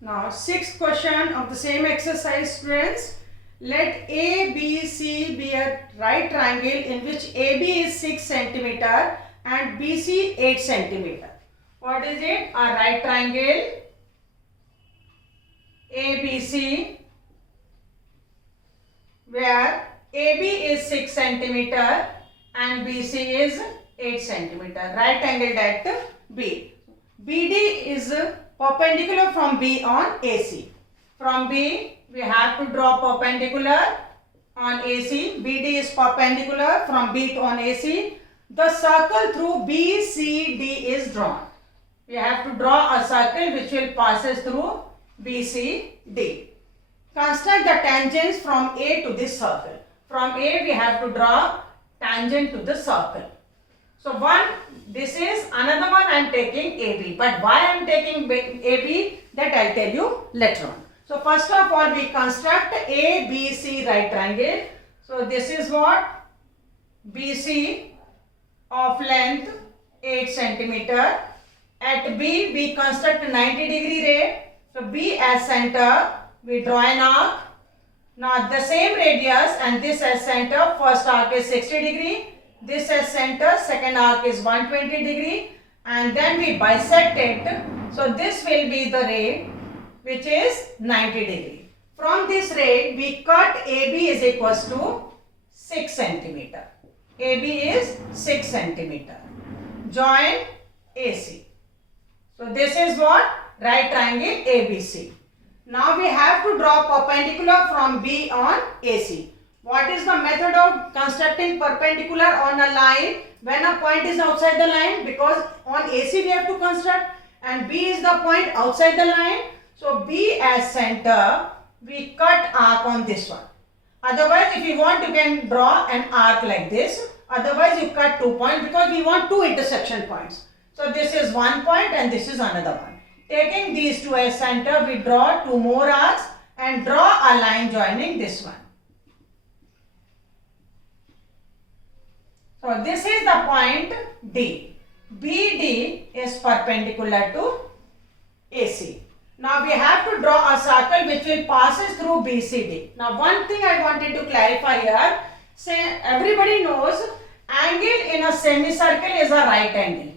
Now, sixth question of the same exercise, students. Let ABC be a right triangle in which AB is 6 centimeter and BC 8 centimeter. What is it? A right triangle ABC where AB is 6 centimeter and BC is 8 centimeter. Right angled at B. BD is perpendicular from B on AC. From B, we have to draw perpendicular on AC. BD is perpendicular from B to on AC. The circle through BCD is drawn. We have to draw a circle which will passes through BCD. Construct the tangents from A to this circle. From A, we have to draw tangent to the circle. So this is another one I am taking AB. But why I am taking AB, that I will tell you later on. So first of all, we construct ABC right triangle. So this is what? BC of length 8 centimeter. At B, we construct 90 degree ray. So B as center, we draw an arc. Now the same radius and this as center, first arc is 60 degree. This as center, second arc is 120 degree, and then we bisect it. So this will be the ray which is 90 degree. From this ray, we cut AB is equals to 6 centimeter. AB is 6 centimeter. Join AC. So this is what? Right triangle ABC. Now we have to draw perpendicular from B on AC. What is the method of constructing perpendicular on a line when a point is outside the line? Because on AC we have to construct and B is the point outside the line. So B as center, we cut arc on this one. Otherwise, if you want, you can draw an arc like this. Otherwise, you cut 2 points because we want 2 intersection points. So this is 1 point and this is another one. Taking these 2 as center, we draw 2 more arcs and draw a line joining this one. So this is the point D. BD is perpendicular to AC. Now we have to draw a circle which will passes through BCD. Now one thing I wanted to clarify here. Say everybody knows angle in a semicircle is a right angle.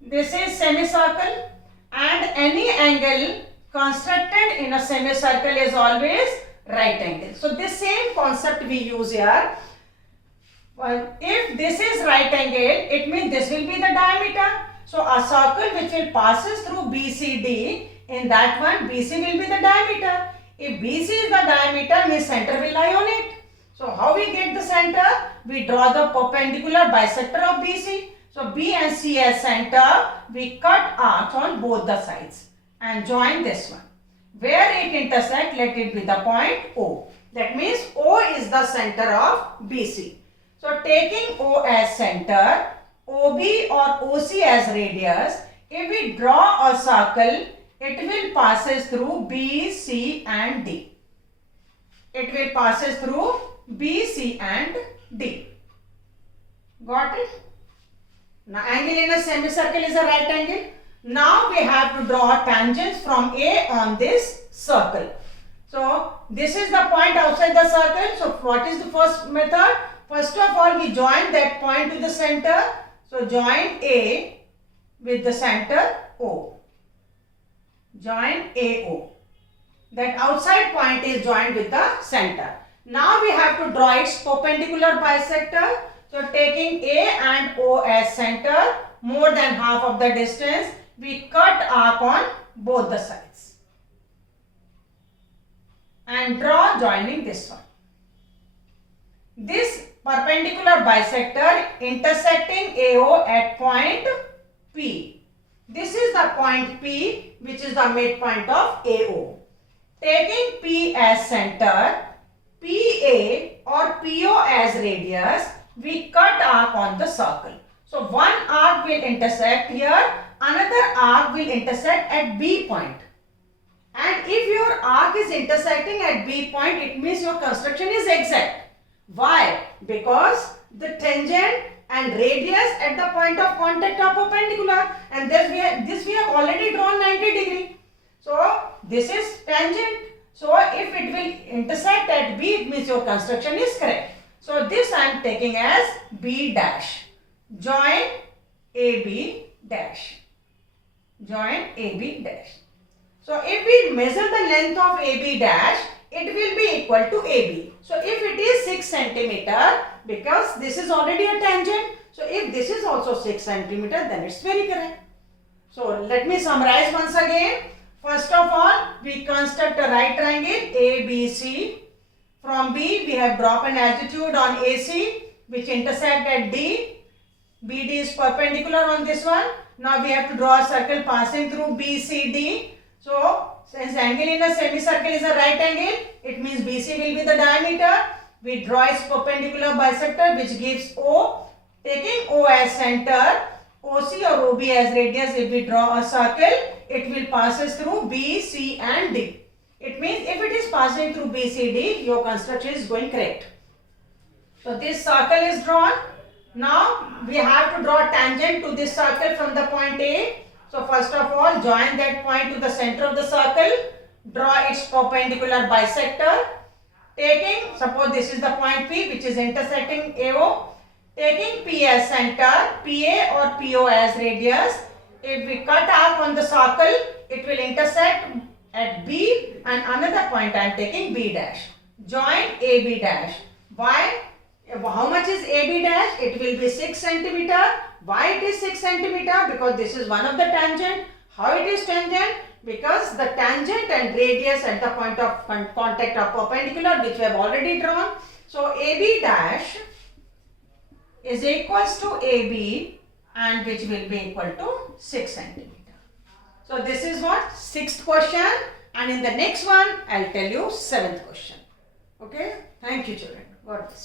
This is semicircle and any angle constructed in a semicircle is always right angle. So this same concept we use here. Well, if this is right angle, it means this will be the diameter. So a circle which will passes through BCD, in that one BC will be the diameter. If BC is the diameter, means center will lie on it. So how we get the center? We draw the perpendicular bisector of BC. So B and C as center, we cut arcs on both the sides and join this one. Where it intersect, let it be the point O. That means O is the center of BC. So taking O as center, OB or OC as radius, if we draw a circle, it will passes through B, C and D. It will passes through B, C and D. Got it? Now angle in a semicircle is a right angle. Now we have to draw tangents from A on this circle. So this is the point outside the circle. So what is the first method? First of all, we join that point to the center. So join A with the center O. Join AO. That outside point is joined with the center. Now we have to draw its perpendicular bisector. So taking A and O as center, more than half of the distance, we cut arc on both the sides. And draw joining this one. This perpendicular bisector intersecting AO at point P. This is the point P which is the midpoint of AO. Taking P as center, PA or PO as radius, we cut arc on the circle. So one arc will intersect here, another arc will intersect at B point. And if your arc is intersecting at B point, it means your construction is exact. Why? Because the tangent and radius at the point of contact are perpendicular, and this we have already drawn 90 degree. So this is tangent. So if it will intersect at B, it means your construction is correct. So this I am taking as B dash. Join AB dash. Join AB dash. So if we measure the length of AB dash, it will be equal to AB. So if it is 6 centimeter, because this is already a tangent, so if this is also 6 centimeter, then it's very correct. So let me summarize once again. First of all, we construct a right triangle ABC. From B, we have drop an altitude on AC, which intersect at D. BD is perpendicular on this one. Now we have to draw a circle passing through BCD. So since angle in a semicircle is a right angle, it means BC will be the diameter. We draw its perpendicular bisector, which gives O. Taking O as center, OC or OB as radius, if we draw a circle, it will passes through B, C and D. It means if it is passing through BCD, your construction is going correct. So this circle is drawn. Now we have to draw tangent to this circle from the point A. So first of all, join that point to the center of the circle. Draw its perpendicular bisector. Taking, suppose this is the point P, which is intersecting AO. Taking P as center, PA or PO as radius. If we cut arc on the circle, it will intersect at B, and another point I am taking B dash. Join AB dash. Why? How much is AB dash? It will be 6 centimeter. Why it is 6 centimeter? Because this is one of the tangent. How it is tangent? Because the tangent and radius at the point of contact are perpendicular, which we have already drawn. So AB dash is equals to AB, and which will be equal to 6 centimeter. So this is what? 6th question, and in the next one I'll tell you 7th question. Okay? Thank you children. God bless.